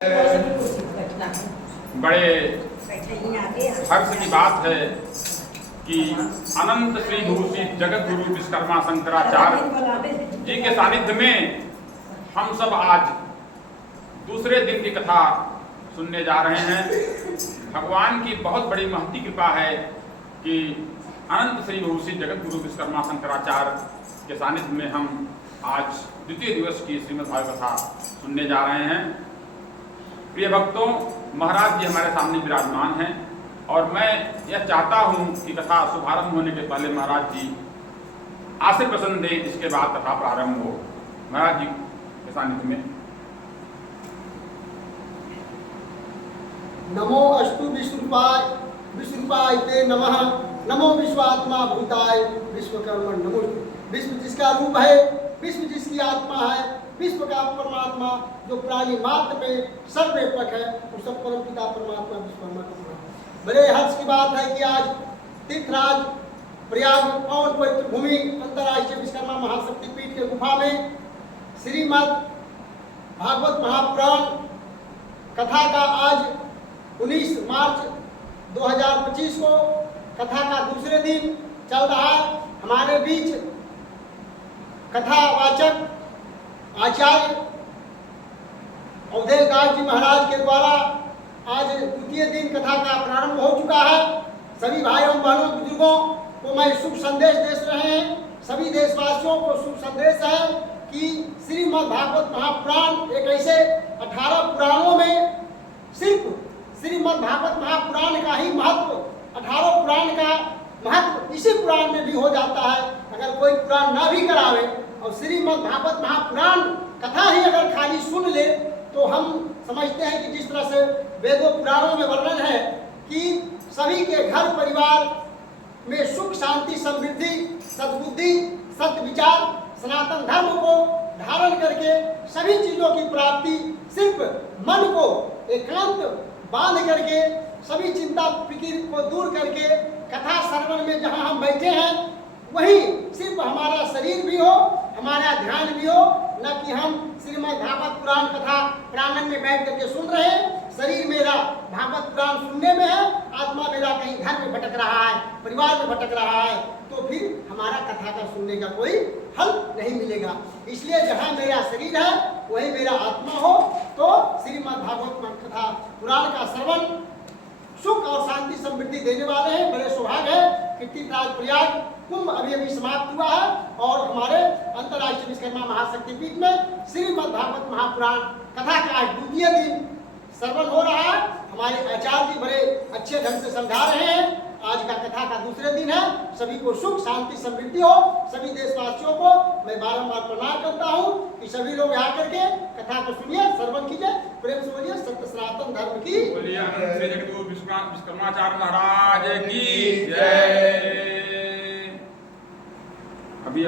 बड़े हर्ष की बात है कि अनंत श्री भूषित जगत गुरु विश्वकर्मा शंकराचार्य जी के सानिध्य में हम सब आज दूसरे दिन की कथा सुनने जा रहे हैं। भगवान की बहुत बड़ी महती कृपा है कि अनंत श्री भूषित जगत गुरु विश्वकर्मा शंकराचार्य के सानिध्य में हम आज द्वितीय दिवस की श्रीमद् भागवत कथा सुनने जा रहे हैं। प्रिय भक्तों, महाराज जी हमारे सामने विराजमान हैं और मैं यह चाहता हूं कि कथा शुभारंभ होने के पहले महाराज जी आशीर्वचन दें, इसके बाद कथा प्रारंभ हो। महाराज जी के सानिध्य में। नमो अस्तु विश्वरूपाय ते नमः। नमो विश्वात्मा भूताय विश्वकर्मण नमो। विश्व जिसका रूप है, विश्व जिसकी आत्मा है, विश्व का परमात्मा जो प्राणी मात्र में सर्वव्यापक है, उस सब परम पिता परमात्मा विश्वकर्मा का नाम। बड़े हर्ष की बात है कि आज तीर्थराज प्रयाग पावन पवित्र भूमि अंतर्राष्ट्रीय विश्वकर्मा महाशक्ति पीठ के गुफा में श्रीमद् भागवत महापुराण कथा का आज 19 मार्च 2025 को कथा का दूसरे दिन चल रहा है। हमारे बीच कथावाचक आचार्य अवधेश दास जी महाराज के द्वारा आज द्वितीय दिन कथा का प्रारंभ हो चुका है। सभी भाइयों बहनों बुजुर्गों को मैं शुभ संदेश दे रहे हैं। सभी देशवासियों को शुभ संदेश है कि श्रीमद् भागवत महापुराण एक ऐसे 18 पुराणों में सिर्फ श्रीमद् भागवत महापुराण का ही महत्व, 18 पुराण का महत्व इसी पुराण में भी हो जाता है। अगर कोई पुराण ना भी करावे और श्रीमद् भागवत महापुराण कथा ही अगर खाली सुन ले तो हम समझते हैं कि जिस तरह से वेदों पुराणों में वर्णन है कि सभी के घर परिवार में सुख शांति समृद्धि सद्बुद्धि सत्य विचार सनातन धर्म को धारण करके सभी चीजों की प्राप्ति सिर्फ मन को एकांत बांध करके सभी चिंता फिक्र को दूर करके कथा श्रवण में जहां हम बैठे हैं वही सिर्फ हमारा शरीर भी हो, हमारा ध्यान भी हो, न कि हम श्रीमद् भागवत पुराण कथा प्रांगण में बैठ करके सुन रहे हैं। शरीर मेरा भागवत पुराण सुनने में है, आत्मा मेरा कहीं घर में भटक रहा है, परिवार में भटक रहा है, तो फिर हमारा कथा का सुनने का कोई हल नहीं मिलेगा। इसलिए जहाँ मेरा शरीर है वही मेरा आत्मा हो, तो श्रीमद् भागवत कथा पुराण का श्रवण सुख और शांति समृद्धि देने वाले हैं। बड़े सौभाग्य है कि तीर्थराज प्रयाग कुंभ अभी समाप्त हुआ है और हमारे अंतर्राष्ट्रीय विश्वकर्मा महाशक्ति पीठ में श्रीमद् भागवत महापुराण कथा का आज द्वितीय दिन श्रवण हो रहा है। हमारे आचार्य जी बड़े अच्छे ढंग से समझा रहे हैं। आज का कथा का दूसरे दिन है। सभी को सुख शांति समृद्धि हो। सभी देशवासियों को मैं बारंबार प्रणाम करता हूँ कि सभी लोग यहाँ करके कथा को सुनिए, श्रवण कीजिए, प्रेम से बोलिए सत्य सनातन धर्म की विश्वकर्माचार्य महाराज की जय। अभी